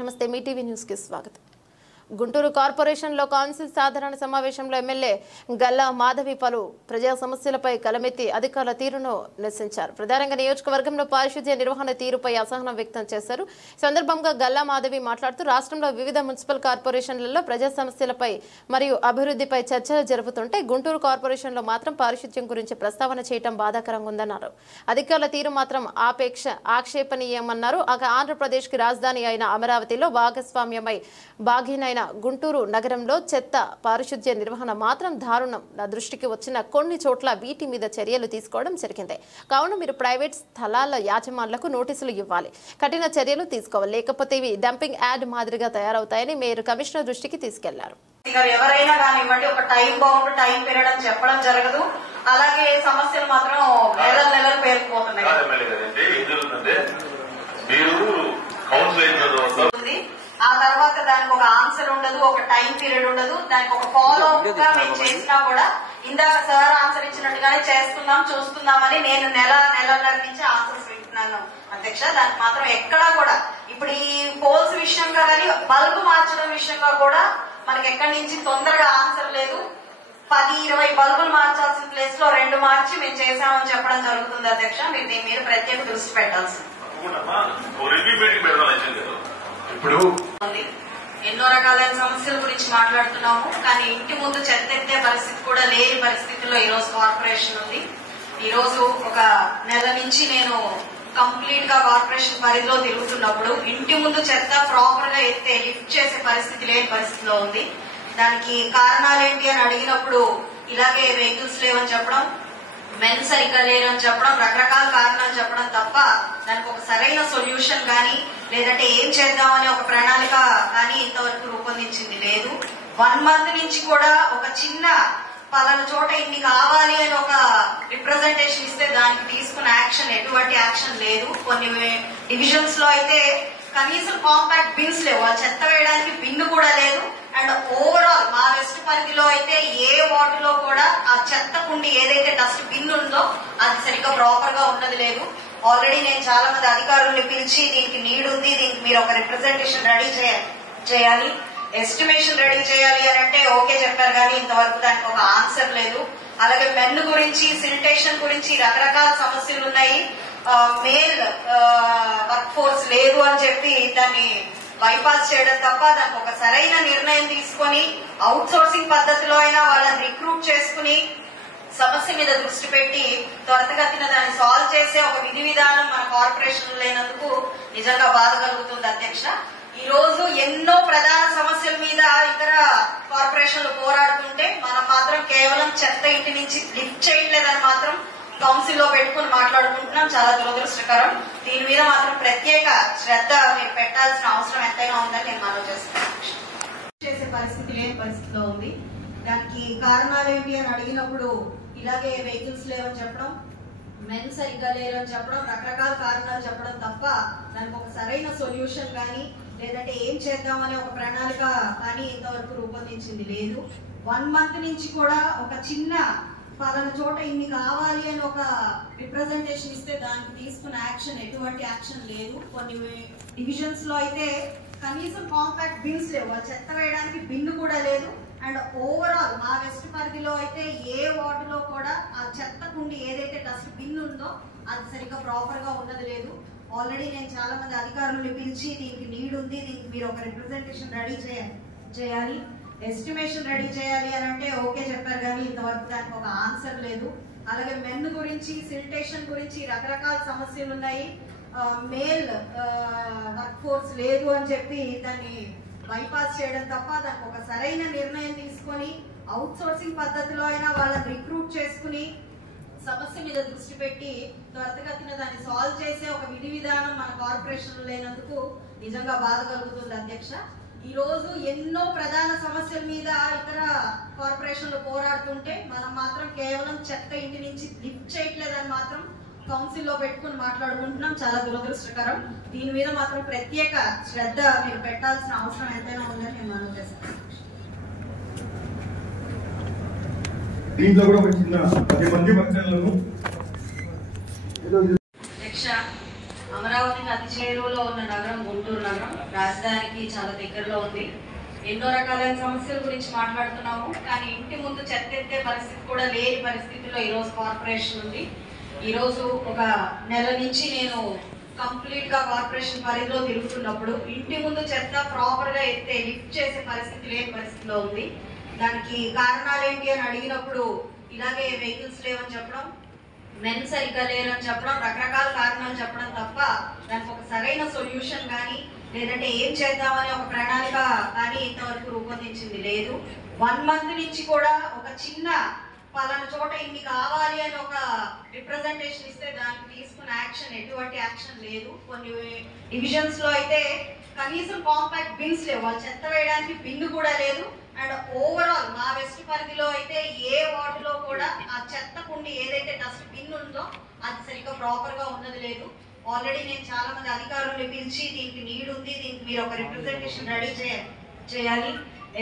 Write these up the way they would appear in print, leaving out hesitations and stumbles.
నమస్తే మీ TV news కి స్వాగతం. గుంటూరు కార్పొరేషన్ లో కౌన్సిల్ సాధారణ సమావేశంలో ఎమ్మెల్యే గల్లా మాధవి పలు ప్రజా సమస్యలపై కలమెత్తి అధికారుల తీరును నిరసించారు. ప్రధానంగా నియోజకవర్గంలో పారిశుద్ధ్య నిర్వహణ తీరుపై అసహనం వ్యక్తం చేశారు. ఈ సందర్భంగా గల్లా మాధవి మాట్లాడుతూ రాష్ట్రంలో వివిధ మున్సిపల్ కార్పొరేషన్లలో ప్రజా సమస్యలపై మరియు అభివృద్ధిపై చర్చలు జరుగుతుంటే గుంటూరు కార్పొరేషన్లో మాత్రం పారిశుద్ధ్యం గురించి ప్రస్తావన చేయడం బాధాకరంగా ఉందన్నారు. అధికారుల తీరు మాత్రం ఆక్షేపణీయమన్నారు. ఆంధ్రప్రదేశ్ కి రాజధాని అయిన అమరావతిలో భాగస్వామ్యమై భాగీనైన గుంటూరు నగరంలో చెత్త పారిశుద్ధ్య నిర్వహణ మాత్రం దారుణం. నా దృష్టికి వచ్చిన కొన్ని చోట్ల వీటి మీద చర్యలు తీసుకోవడం జరిగింది. కావున మీరు ప్రైవేట్ స్థలాల యాజమాన్లకు నోటీసులు ఇవ్వాలి, కఠిన చర్యలు తీసుకోవాలి, లేకపోతే ఇవి డంపింగ్ యార్డ్ మాదిరిగా తయారవుతాయని మేయర్ కమిషనర్ దృష్టికి తీసుకెళ్లారు. ఎవరైనా కానివ్వండి ఒక టైం బౌండ్ టైం పీరియడ్ అని చెప్పడం జరగదు. అలాగే సమస్యలు మాత్రం నెలలు పేరుకుపోతున్నాయి. ఆ తర్వాత దానికి ఒక ఆన్సర్ ఉండదు, ఒక టైం పీరియడ్ ఉండదు, దానికి ఒక ఫాలో అప్ గా మేము చేసినా కూడా ఇందాక సార్ ఆన్సర్ ఇచ్చినట్టుగానే చేస్తున్నాం చూస్తున్నామని నేను నెలన్నర నుంచి ఆన్సర్స్ వింటున్నాను అధ్యక్ష. దానికి మాత్రం ఎక్కడా కూడా ఇప్పుడు ఈ పోల్స్ విషయంగా కానీ బల్బు మార్చడం విషయంగా కూడా మనకి ఎక్కడి నుంచి తొందరగా ఆన్సర్ లేదు. 10-20 బల్బులు మార్చాల్సిన ప్లేస్ లో 2 మార్చి మేము చేశామని చెప్పడం జరుగుతుంది అధ్యక్ష. మీరు దీని మీద ప్రత్యేక దృష్టి పెట్టాల్సింది. ఇప్పుడు ఎన్నో రకాలైన సమస్యల గురించి మాట్లాడుతున్నాము, కానీ ఇంటి ముందు చెత్త ఎత్తే పరిస్థితి కూడా లేని పరిస్థితిలో ఈ రోజు కార్పొరేషన్ ఉంది. ఈ రోజు ఒక నెల నుంచి నేను కంప్లీట్ గా కార్పొరేషన్ పరిధిలో తిరుగుతున్నప్పుడు ఇంటి ముందు చెత్త ప్రాపర్ గా ఎత్తే లిఫ్ట్ చేసే పరిస్థితి లేని పరిస్థితిలో ఉంది. దానికి కారణాలు ఏంటి అని అడిగినప్పుడు ఇలాగే వెహికల్స్ లేవని చెప్పడం, మెన్ సరిగ్గా లేరని చెప్పడం, రకరకాల కారణాలు చెప్పడం తప్ప దానికి ఒక సరైన సొల్యూషన్ గానీ లేదంటే ఏం చేద్దామని ఒక ప్రణాళిక కానీ ఇంతవరకు రూపొందించింది లేదు. 1 మంత్ నుంచి కూడా ఒక చిన్న పలానా చోట ఇన్ని కావాలి అని ఒక రిప్రజెంటేషన్ ఇస్తే దానికి తీసుకున్న యాక్షన్ ఎటువంటి యాక్షన్ లేదు. కొన్ని డివిజన్స్ లో అయితే కనీసం కాంపాక్ట్ బిన్స్ లేవు, వాళ్ళు చెత్త వేయడానికి బిన్ను కూడా లేదు. అండ్ ఓవరాల్ మా వెస్ట్ పరిధిలో అయితే ఏ వార్డులో కూడా ఆ చెత్త కుండి ఏదైతే డస్ట్ బిన్ ఉందో అది సరిగ్గా ప్రాపర్ గా ఉన్నది లేదు. ఆల్రెడీ నేను చాలా మంది అధికారుల్ని పిలిచి దీనికి నీడ్ ఉంది, దీనికి మీరు ఒక రిప్రజెంటేషన్ రెడీ చేయాలి, ఎస్టిమేషన్ రెడీ చేయాలి అని అంటే ఓకే చెప్పారు, కానీ ఇంతవరకు దానికి ఒక ఆన్సర్ లేదు. అలాగే మెన్ గురించి శానిటేషన్ గురించి రకరకాల సమస్యలు ఉన్నాయి. మేల్ వర్క్ ఫోర్స్ లేదు అని చెప్పి దాన్ని బైపాస్ చేయడం తప్ప దానికి ఒక సరైన నిర్ణయం తీసుకొని అవుట్ సోర్సింగ్ పద్ధతిలో అయినా వాళ్ళని రిక్రూట్ చేసుకుని సమస్య మీద దృష్టి పెట్టి త్వరితగతిన దాన్ని సాల్వ్ చేసే ఒక విధి విధానం మన కార్పొరేషన్ లేనందుకు నిజంగా బాధ కలుగుతుంది అధ్యక్ష. ఈ రోజు ఎన్నో ప్రధాన సమస్యల మీద ఇతర కార్పొరేషన్లు పోరాడుతుంటే మనం మాత్రం కేవలం చెత్త ఇంటి నుంచి లిఫ్ట్ చేయట్లేదని మాత్రం కౌన్సిల్ లో పెట్టుకుని మాట్లాడుకుంటున్నాం. చాలా దురదృష్టకరం. దీని మీద మాత్రం ప్రత్యేక శ్రద్ధ మీరు పెట్టాల్సిన అవసరం ఎంతైనా ఉందని నేను మనవి చేస్తున్నాను. చేసే పరిస్థితి లేని పరిస్థితిలో ఉంది. దానికి కారణాలు ఏంటి అని అడిగినప్పుడు ఇలాగే వెహికల్స్ లేవని చెప్పడం, మెన్ సరిగ్గా లేరని చెప్పడం, రకరకాల కారణాలు చెప్పడం తప్ప దానికి ఒక సరైన సొల్యూషన్ కానీ లేదంటే ఏం చేద్దామని ఒక ప్రణాళిక కానీ ఇంతవరకు రూపొందించింది లేదు. 1 మంత్ నుంచి కూడా ఒక చిన్న పలానా చోట ఇన్ని కావాలి అని ఒక రిప్రజెంటేషన్ ఇస్తే దానికి తీసుకున్న యాక్షన్ ఎటువంటి యాక్షన్ లేదు. కొన్ని డివిజన్స్ లో అయితే కనీసం కాంపాక్ట్ బిన్స్ లేవు, చెత్త వేయడానికి బిన్ను కూడా లేదు. అండ్ ఓవరాల్ మా వెస్ట్ పరిధిలో అయితే ఏ వార్డులో కూడా ఆ చెత్త కుండి ఏదైతే డస్ట్ బిన్ ఉందో అది సరిగ్గా ప్రాపర్ గా ఉన్నది లేదు. ఆల్రెడీ నేను చాలా మంది అధికారులను పిలిచి దీనికి నీడ్ ఉంది, దీనికి మీరు ఒక రిప్రజెంటేషన్ రెడీ చేయాలి, ఎస్టిమేషన్ రెడీ చేయాలి అని అంటే ఓకే చెప్పారు, కానీ ఇంతవరకు దానికి ఒక ఆన్సర్ లేదు. అలాగే మెన్ గురించి శానిటేషన్ గురించి రకరకాల సమస్యలు ఉన్నాయి. మేల్ వర్క్ ఫోర్స్ లేదు అని చెప్పి దాన్ని బైపాస్ చేయడం తప్ప దానికి ఒక సరైన నిర్ణయం తీసుకొని అవుట్ సోర్సింగ్ పద్ధతిలో అయినా వాళ్ళని రిక్రూట్ చేసుకుని సమస్య మీద దృష్టి పెట్టి త్వరితగతిన దాన్ని సాల్వ్ చేసే ఒక విధి విధానం మన కార్పొరేషన్ లేనందుకు నిజంగా బాధ కలుగుతుంది అధ్యక్ష. ఈ రోజు ఎన్నో ప్రధాన సమస్యల మీద ఇతర కార్పొరేషన్లు పోరాడుతుంటే మనం మాత్రం కేవలం చెత్త ఇంటి నుంచి లిఫ్ట్ చేయట్లేదని మాత్రం కౌన్సిల్ లో పెట్టుకుని మాట్లాడుకుంటున్నాం. చాలా దురదృష్టకరం. దీని మీద మాత్రం ప్రత్యేక శ్రద్ధ మీరు పెట్టాల్సిన అవసరం ఎంతైనా ఉందని నేను మనవి చేస్తాను. దీంట్లో కూడా ఒక చిన్న 10 మంది మధ్యలో అధ్యక్ష, అమరావతికి అతి చేరువలో ఉన్న నగరం గుంటూరు నగరం. రాజధానికి చాలా దగ్గరలో ఉంది. ఎన్నో రకాలైన సమస్యల గురించి మాట్లాడుతున్నాము, కానీ ఇంటి ముందు చెత్త ఎత్తే పరిస్థితి కూడా లేని పరిస్థితిలో ఈరోజు కార్పొరేషన్ ఉంది. ఈరోజు ఒక నెల నుంచి నేను కంప్లీట్ గా కార్పొరేషన్ పరిధిలో తిరుగుతున్నప్పుడు ఇంటి ముందు చెత్త ప్రాపర్ గా ఎత్తే లిఫ్ట్ చేసే పరిస్థితి లేని పరిస్థితిలో ఉంది. దానికి కారణాలు ఏంటి అని అడిగినప్పుడు ఇలాగే వెహికల్స్ లేవని చెప్పడం, మెన్ సరిగ్గా లేరని చెప్పడం, రకరకాల కారణాలు చెప్పడం తప్ప దానికి ఒక సరైన సొల్యూషన్ కానీ లేదంటే ఏం చేద్దామని ఒక ప్రణాళిక కానీ ఇంతవరకు రూపొందించింది లేదు. 1 month నుంచి కూడా ఒక చిన్న పలానా చోట ఇన్ని కావాలి అని ఒక రిప్రజెంటేషన్ ఇస్తే దానికి తీసుకున్న యాక్షన్ ఎటువంటి యాక్షన్ లేదు. కొన్ని డివిజన్స్ లో అయితే కనీసం కాంపాక్ట్ బిన్స్ లేవు, వాళ్ళు చెత్త వేయడానికి బిన్ను కూడా లేదు. అండ్ ఓవరాల్ మా వెస్ట్ పరిధిలో అయితే ఏ వార్డులో కూడా ఆ చెత్త కుండి ఏదైతే డస్ట్ బిన్ ఉందో అది సరిగ్గా ప్రాపర్ గా ఉన్నది లేదు. ఆల్రెడీ నేను చాలా మంది అధికారులను పిలిచి దీనికి నీడ్ ఉంది, దీనికి మీరు ఒక రిప్రజెంటేషన్ రెడీ చేయాలి,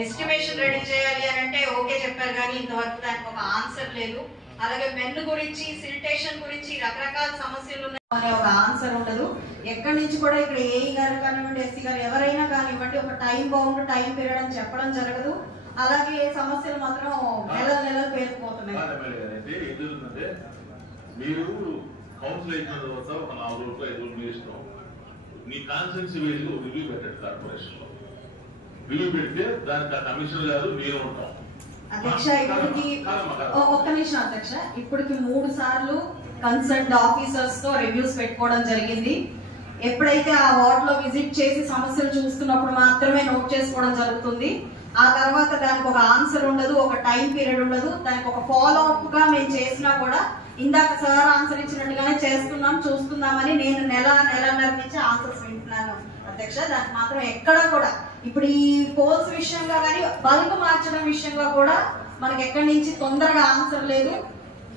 ఎస్టిమేషన్ రెడీ చేయాలి అని అంటే ఓకే చెప్పారు, కానీ ఇంతవరకు దానికి ఒక ఆన్సర్ లేదు. అలాగే మెన్ గురించి, సిలిటేషన్ గురించి రకరకాల సమస్యలు ఉన్నాయి అనే ఒక ఆన్సర్ ఉండదు. ఎక్కడి నుంచి కూడా ఇక్కడ ఏఈ గారు కానివ్వండి, ఎస్సీ గారు ఎవరైనా కానివ్వండి ఒక టైం బౌండ్, టైం పీరియడ్ అని చెప్పడం జరగదు. అలాగే సమస్యలు మాత్రం నెలలు పేరుకుపోతున్నాయి. మీరు కౌన్సిల్ అయిన తర్వాత ఒక 4 రోజులు 5 రోజులు ఇష్టం మీ కాన్స్టిట్యూన్సీ వైజ్ రివ్యూ పెట్టండి. కార్పొరేషన్ లో రివ్యూ పెడితే దానికి ఆ కమిషనర్ గారు మీరు ఉంటాం. అధ్యక్ష ఇప్పటికి ఒక్క నిమిషం అధ్యక్ష, ఇప్పటికి 3 సార్లు కన్సర్న్డ్ ఆఫీసర్స్ తో రివ్యూస్ పెట్టుకోవడం జరిగింది. ఎప్పుడైతే ఆ వార్డ్ లో విజిట్ చేసి సమస్యలు చూస్తున్నప్పుడు మాత్రమే నోట్ చేసుకోవడం జరుగుతుంది. ఆ తర్వాత దానికి ఒక ఆన్సర్ ఉండదు, ఒక టైం పీరియడ్ ఉండదు. దానికి ఒక ఫాలో అప్ గా మేము చేసినా కూడా ఇందాక సార్ ఆన్సర్ ఇచ్చినట్టుగానే చేస్తున్నాం, చూస్తున్నామని నేను నెలన్నర నుంచి ఆన్సర్స్ వింటున్నాను అధ్యక్ష. దానికి మాత్రం ఎక్కడా కూడా ఇప్పుడు ఈ పోల్స్ విషయంగా కానీ బల్బు మార్చడం విషయంగా కూడా మనకి ఎక్కడి నుంచి తొందరగా ఆన్సర్ లేదు.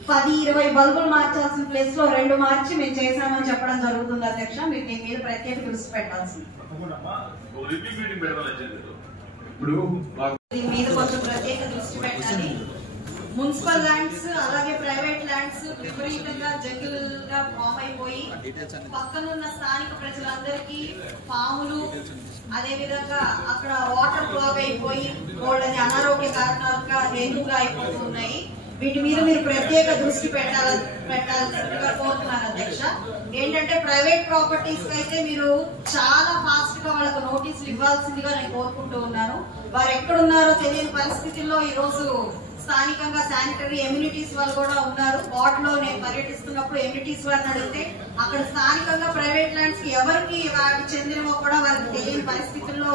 10-20 బల్బులు మార్చాల్సిన ప్లేస్ లో 2 మార్చి మేము చేశామని చెప్పడం జరుగుతుంది అధ్యక్ష. మీరు దీని మీద ప్రత్యేక దృష్టి పెట్టాల్సింది. దీని మీద కొంచెం ప్రత్యేక దృష్టి పెట్టాలి. మున్సిపల్ ల్యాండ్స్ అలాగే ప్రైవేట్ ల్యాండ్స్ విపరీతంగా జంగిల్ గా ఫామ్ అయిపోయి పక్కనున్న స్థానిక ప్రజలందరికీ పాములు, అదే విధంగా అక్కడ వాటర్ క్లాగ్ అయిపోయి వాళ్ళని అనారోగ్య కారణాలుగా డెంగ్యూగా అయిపోతున్నాయి. వీటి మీద మీరు ప్రత్యేక దృష్టి పెట్టాల్సిందిగా కోరుతున్నాను అధ్యక్ష. ఏంటంటే ప్రైవేట్ ప్రాపర్టీస్ కి అయితే మీరు చాలా ఫాస్ట్ గా వాళ్ళకు నోటీసులు ఇవ్వాల్సిందిగా నేను కోరుకుంటూ ఉన్నాను. వారు ఎక్కడున్నారో తెలియని పరిస్థితుల్లో ఈ రోజు స్థానికంగా శానిటరీ ఎమ్యూనిటీస్ వాళ్ళు కూడా ఉన్నారు. వార్డ్ లో నేను పర్యటిస్తున్నప్పుడు ఎమ్యూనిటీస్ వారిని అడిగితే అక్కడ స్థానికంగా ప్రైవేట్ ల్యాండ్స్ కి ఎవరికి వాటికి చెందినవో కూడా వారికి తెలియని పరిస్థితుల్లో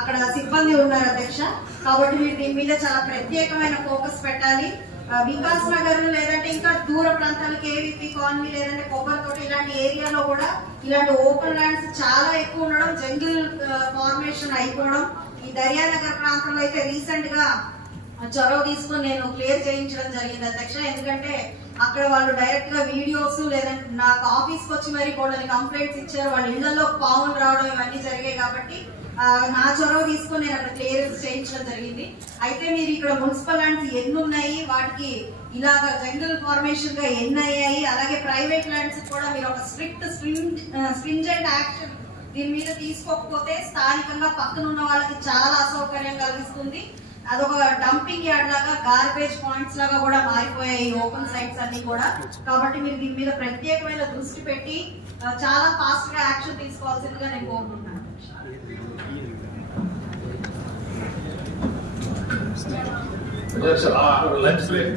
అక్కడ సిబ్బంది ఉన్నారు అధ్యక్ష. కాబట్టి మీరు దీని మీద చాలా ప్రత్యేకమైన ఫోకస్ పెట్టాలి. వికాస్ నగర్ లేదంటే ఇంకా దూర ప్రాంతాలు కేవీపీ కాలనీ లేదంటే కొబ్బరితోట ఇలాంటి ఏరియాలో కూడా ఇలాంటి ఓపెన్ ల్యాండ్స్ చాలా ఎక్కువ ఉండడం, జంగిల్ ఫార్మేషన్ అయిపోవడం. ఈ దర్యానగర్ ప్రాంతంలో అయితే రీసెంట్ గా చొరవ తీసుకుని నేను క్లియర్ చేయించడం జరిగింది అధ్యక్ష. ఎందుకంటే అక్కడ వాళ్ళు డైరెక్ట్ గా వీడియోస్ లేదంటే నాకు ఆఫీస్ కి వచ్చి మరి వాళ్ళని కంప్లైంట్స్ ఇచ్చారు, వాళ్ళ ఇళ్లలో పాములు రావడం ఇవన్నీ జరిగాయి. కాబట్టి నా చొరవ తీసుకుని నేను అక్కడ క్లియరెన్స్ చేయించడం జరిగింది. అయితే మీరు ఇక్కడ మున్సిపల్ ల్యాండ్స్ ఎన్ని ఉన్నాయి, వాటికి ఇలాగా జంగిల్ ఫార్మేషన్ గా ఎన్ని అయ్యాయి, అలాగే ప్రైవేట్ ల్యాండ్స్ కూడా మీరు ఒక స్ట్రింజెంట్ యాక్షన్ దీని మీద తీసుకోకపోతే స్థానికంగా పక్కనున్న వాళ్ళకి చాలా అసౌకర్యం కలిగిస్తుంది. అదొక డంపింగ్ యార్డ్ లాగా, గార్బేజ్ పాయింట్స్ లాగా కూడా మారిపోయాయి ఓపెన్ సైట్స్ అన్ని కూడా. కాబట్టి మీరు దీని మీద ప్రత్యేకమైన దృష్టి పెట్టి చాలా ఫాస్ట్ గా యాక్షన్ తీసుకోవాల్సిందిగా నేను కోరుకుంటున్నాను. Lunch break